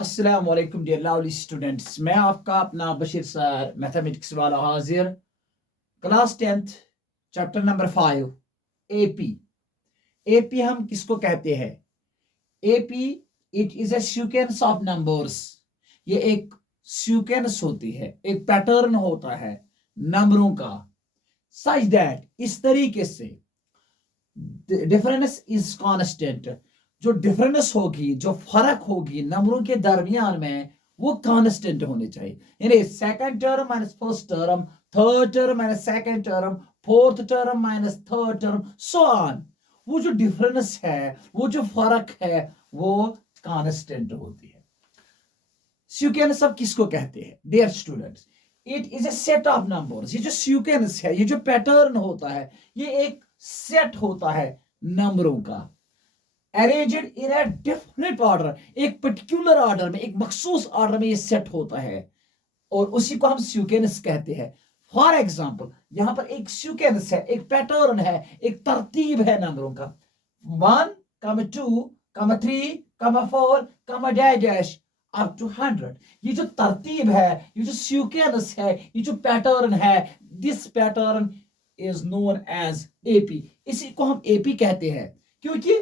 अस्सलाम वालेकुम dear lovely students, मैं आपका अपना बशीर सर मैथमेटिक्स वाला हाजिर। Class 10th chapter number 5 AP. AP हम किसको कहते हैं? AP it is a sequence of numbers. ये एक सीक्वेंस होती है, एक पैटर्न होता है नंबरों का, सच दैट इस तरीके से डिफरेंस इज कांस्टेंट। जो डिफरेंस होगी, जो फर्क होगी नंबरों के दरमियान में, वो कांस्टेंट होने चाहिए। यानी second term minus first term, third term minus second term, fourth term minus third term, so on. वो जो डिफरेंस है, वो जो फर्क है, वो कांस्टेंट होती है। सीक्वेंस अब किसको कहते हैं dear students? It is a set of numbers. ये जो सीक्वेंस है, ये जो पैटर्न होता है, ये एक सेट होता है नंबरों का, arranged in a different order. एक पर्टिकुलर ऑर्डर में, एक मखसूस ऑर्डर में ये सेट होता है, और उसी को हम सीक्वेंस कहते हैं। फॉर एग्जाम्पल, यहां पर एक सीक्वेंस है, एक पैटर्न है, एक तरतीब है नंबरों का। 1, 2, 3, 4, डैश डैश अप टू 100। ये जो तरतीब है, ये जो सीक्वेंस है, ये जो पैटर्न है, this pattern is known as AP. इसी को हम एपी कहते हैं, क्योंकि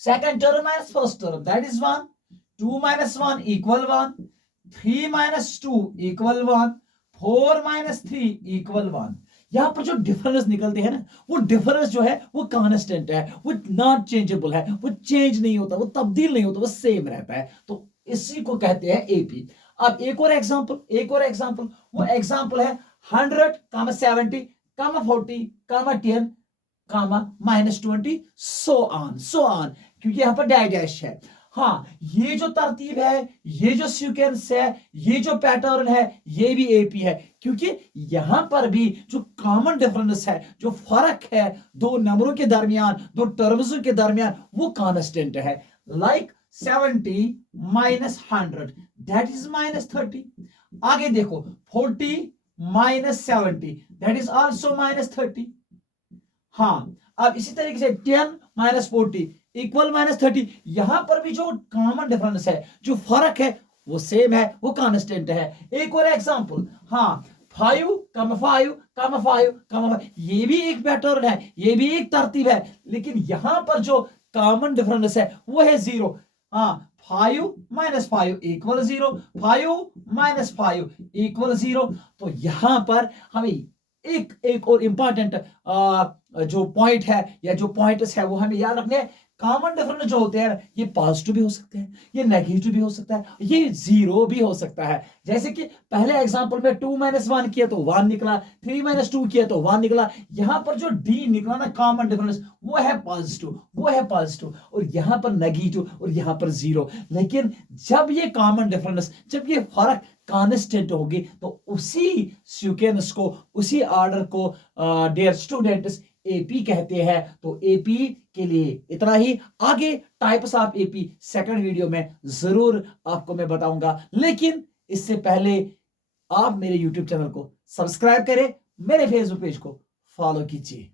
second term minus first term, that is 1, 2 minus 1 equal 1, 3 minus 2 equal 1, 4 minus 3 equal 1। यहां पर जो डिफरेंस निकलते हैं ना, वो डिफरेंस जो है वो कांस्टेंट है, वो नॉट चेंजेबल है, वो चेंज नहीं होता, वो तब्दील नहीं होता, वो सेम रहता है। तो इसी को कहते हैं एपी। अब एक और एग्जांपल, वो एग्जांपल है 100, 70, 40, 10, -20, सो ऑन, क्योंकि यहां पर डैश है। हाँ, ये जो तरतीब है, ये जो सीक्वेंस है, ये जो पैटर्न है, ये भी एपी है, क्योंकि यहां पर भी जो कॉमन डिफरेंस है, जो फर्क है दो नंबरों के दरमियान, दो टर्म्स के दरमियान, वो कांस्टेंट है। Like 70 minus 100, that is -30। आगे देखो 40 माइनस 70, दैट इज आल्सो -30। हाँ, अब इसी तरीके से 10 माइनस 40 इक्वल -30। यहां पर भी जो कॉमन डिफरेंस है, जो फर्क है, वो सेम है, वो कांस्टेंट है। एक और एग्जांपल, हाँ 5, 5, 5, 5, ये भी एक पैटर्न है, ये भी एक तरतीब है, लेकिन यहां पर जो कॉमन डिफरेंस है वो है 0। हाँ, 5 माइनस 5 इक्वल 0, 5 माइनस 5 इक्वल 0। तो यहां पर हमें एक और इंपॉर्टेंट जो पॉइंट है, या जो पॉइंट्स है, वो हमें याद रखने हैं। कॉमन डिफरेंस जो होते हैं, ये पॉजिटिव भी हो सकते हैं, ये नेगेटिव भी हो सकता है, ये जीरो भी हो सकता है। जैसे कि पहले एग्जांपल में 2 माइनस 1 किया तो 1 निकला, 3 माइनस 2 किया तो 1 निकला। यहां पर जो डी निकला ना, कॉमन डिफरेंस, वो है पॉजिटिव, और यहां पर नेगेटिव, और यहां पर जीरो। लेकिन जब ये कॉमन डिफरेंस, जब ये फर्क कांस्टेंट होगी, तो उसी सीक्वेंस को, उसी ऑर्डर को डियर स्टूडेंट्स एपी कहते हैं। तो एपी के लिए इतना ही। आगे types of AP second video में जरूर आपको मैं बताऊंगा, लेकिन इससे पहले आप मेरे यूट्यूब चैनल को सब्सक्राइब करें, मेरे फेसबुक पेज को फॉलो कीजिए।